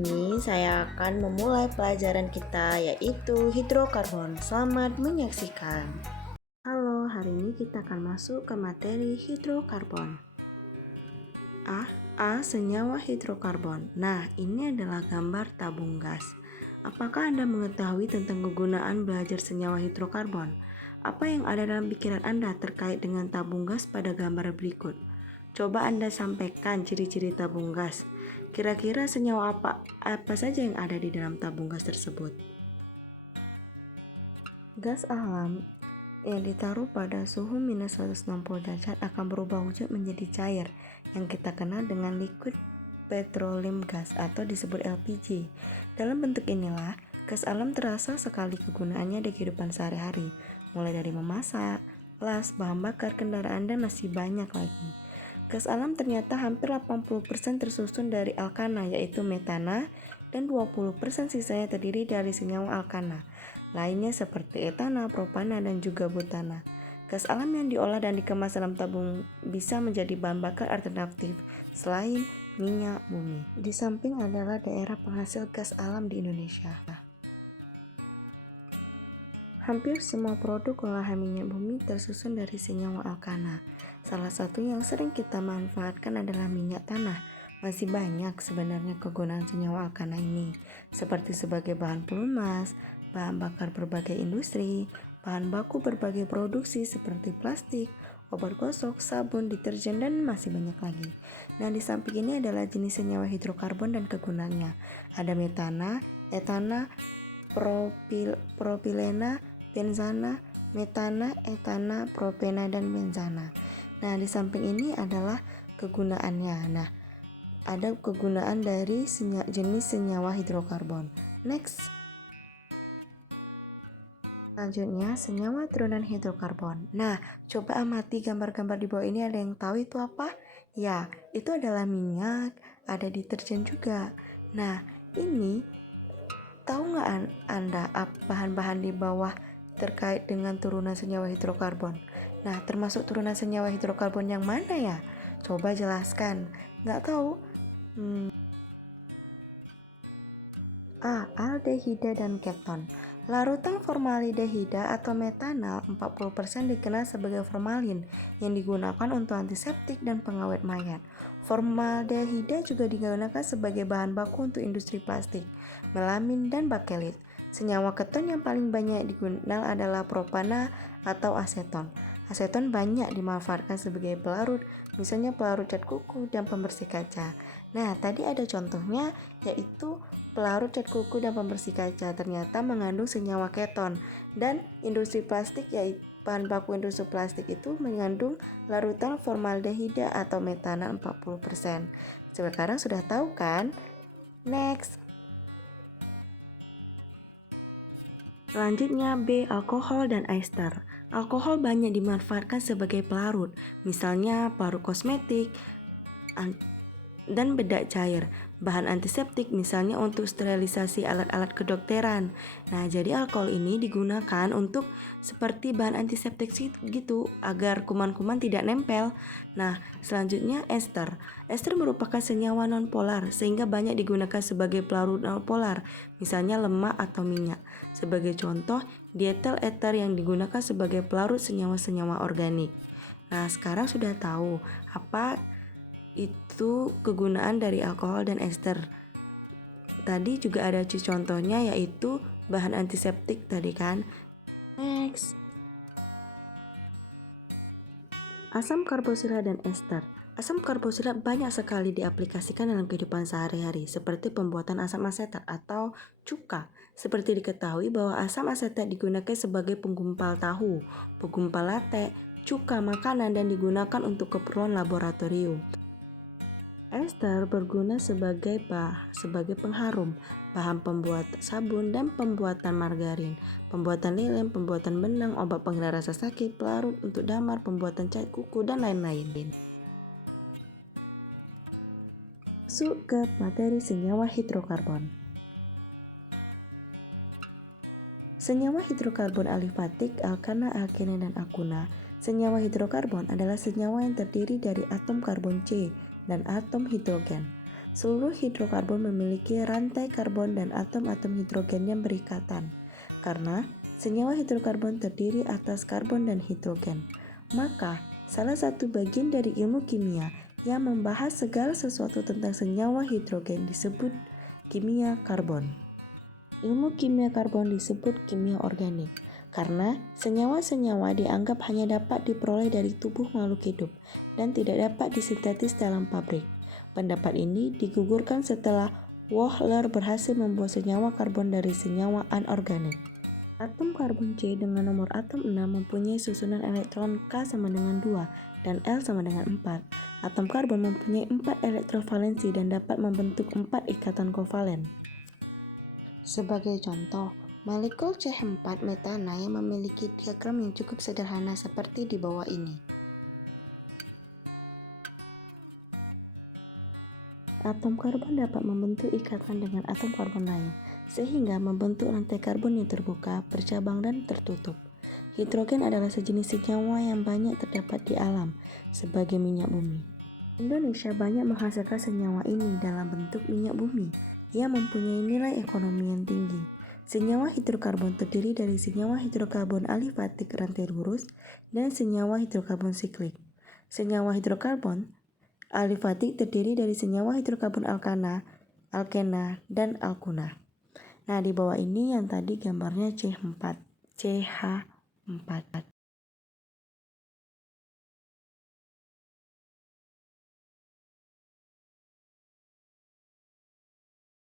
ini saya akan memulai pelajaran kita yaitu hidrokarbon. Selamat menyaksikan. Halo, hari ini kita akan masuk ke materi hidrokarbon. Senyawa hidrokarbon. Nah, ini adalah gambar tabung gas. Apakah Anda mengetahui tentang kegunaan belajar senyawa hidrokarbon? Apa yang ada dalam pikiran Anda terkait dengan tabung gas pada gambar berikut? Coba Anda sampaikan ciri-ciri tabung gas. Kira-kira senyawa apa saja yang ada di dalam tabung gas tersebut? Gas alam yang ditaruh pada suhu minus 160 derajat akan berubah wujud menjadi cair yang kita kenal dengan liquid petroleum gas atau disebut LPG. Dalam bentuk inilah, gas alam terasa sekali kegunaannya di kehidupan sehari-hari, mulai dari memasak, las, bahan bakar kendaraan, dan masih banyak lagi. Gas alam ternyata hampir 80% tersusun dari alkana, yaitu metana, dan 20% sisanya terdiri dari senyawa alkana lainnya seperti etana, propana, dan juga butana. Gas alam yang diolah dan dikemas dalam tabung bisa menjadi bahan bakar alternatif selain minyak bumi. Di samping adalah daerah penghasil gas alam di Indonesia. Hampir semua produk olahan minyak bumi tersusun dari senyawa alkana. Salah satu yang sering kita manfaatkan adalah minyak tanah. Masih banyak sebenarnya kegunaan senyawa alkana ini, seperti sebagai bahan pelumas, bahan bakar berbagai industri, bahan baku berbagai produksi seperti plastik, obat gosok, sabun, deterjen, dan masih banyak lagi. Nah, di samping ini adalah jenis senyawa hidrokarbon dan kegunaannya. Ada metana, etana, propilena, benzana, metana, etana, propena, dan benzana. Nah, di samping ini adalah kegunaannya. Nah, ada kegunaan dari jenis senyawa hidrokarbon. Next. Selanjutnya, senyawa turunan hidrokarbon. Nah, coba amati gambar-gambar di bawah ini, ada yang tahu itu apa? Ya, itu adalah minyak, ada deterjen juga. Nah, ini tahu nggak Anda bahan-bahan di bawah terkait dengan turunan senyawa hidrokarbon? Nah, termasuk turunan senyawa hidrokarbon yang mana ya? Coba jelaskan. Nggak tahu? Aldehida dan keton. Larutan formaldehida atau metanal 40% dikenal sebagai formalin yang digunakan untuk antiseptik dan pengawet mayat. Formaldehida juga digunakan sebagai bahan baku untuk industri plastik, melamin, dan bakelit. Senyawa keton yang paling banyak digunakan adalah propana atau aseton. Aseton banyak dimanfaatkan sebagai pelarut, misalnya pelarut cat kuku dan pembersih kaca. Nah, tadi ada contohnya, yaitu pelarut cat kuku dan pembersih kaca ternyata mengandung senyawa keton, dan industri plastik, yaitu bahan baku industri plastik itu mengandung larutan formaldehida atau metana 40%. Sekarang sudah tahu kan? Next. Selanjutnya B. Alkohol dan ester. Alkohol banyak dimanfaatkan sebagai pelarut, misalnya pelarut kosmetik dan bedak cair, bahan antiseptik misalnya untuk sterilisasi alat-alat kedokteran. Nah, jadi alkohol ini digunakan untuk seperti bahan antiseptik gitu agar kuman-kuman tidak nempel. Nah, selanjutnya ester. Ester merupakan senyawa nonpolar sehingga banyak digunakan sebagai pelarut nonpolar, misalnya lemak atau minyak. Sebagai contoh, dietil ether yang digunakan sebagai pelarut senyawa-senyawa organik. Nah, sekarang sudah tahu apa itu kegunaan dari alkohol dan ester. Tadi juga ada contohnya, yaitu bahan antiseptik tadi kan. Next. Asam karboksila dan ester. Asam karboksila banyak sekali diaplikasikan dalam kehidupan sehari-hari, seperti pembuatan asam asetat atau cuka. Seperti diketahui bahwa asam asetat digunakan sebagai penggumpal tahu, penggumpal latek, cuka makanan, dan digunakan untuk keperluan laboratorium. Ester berguna sebagai pengharum, bahan pembuat sabun dan pembuatan margarin, pembuatan lilin, pembuatan benang, obat penghilang rasa sakit, pelarut untuk damar, pembuatan cat kuku, dan lain-lain. Masuk ke materi senyawa hidrokarbon. Senyawa hidrokarbon alifatik, alkana, alkene, dan akuna. Senyawa hidrokarbon adalah senyawa yang terdiri dari atom karbon C dan atom hidrogen. Seluruh hidrokarbon memiliki rantai karbon dan atom-atom hidrogen yang berikatan. Karena senyawa hidrokarbon terdiri atas karbon dan hidrogen. Maka, salah satu bagian dari ilmu kimia yang membahas segala sesuatu tentang senyawa hidrogen disebut kimia karbon. Ilmu kimia karbon disebut kimia organik. Karena senyawa-senyawa dianggap hanya dapat diperoleh dari tubuh makhluk hidup dan tidak dapat disintetis dalam pabrik. Pendapat ini digugurkan setelah Wohler berhasil membuat senyawa karbon dari senyawa anorganik. Atom karbon C dengan nomor atom 6 mempunyai susunan elektron K sama dengan 2 dan L sama dengan 4. Atom karbon mempunyai 4 elektron valensi dan dapat membentuk 4 ikatan kovalen. Sebagai contoh, molekul CH4 metana yang memiliki diagram yang cukup sederhana seperti di bawah ini. Atom karbon dapat membentuk ikatan dengan atom karbon lain, sehingga membentuk rantai karbon yang terbuka, bercabang, dan tertutup. Hidrogen adalah sejenis senyawa yang banyak terdapat di alam, sebagai minyak bumi. Indonesia banyak menghasilkan senyawa ini dalam bentuk minyak bumi yang mempunyai nilai ekonomi yang tinggi. Senyawa hidrokarbon terdiri dari senyawa hidrokarbon alifatik rantai lurus dan senyawa hidrokarbon siklik. Senyawa hidrokarbon alifatik terdiri dari senyawa hidrokarbon alkana, alkena, dan alkuna. Nah, di bawah ini yang tadi gambarnya CH4.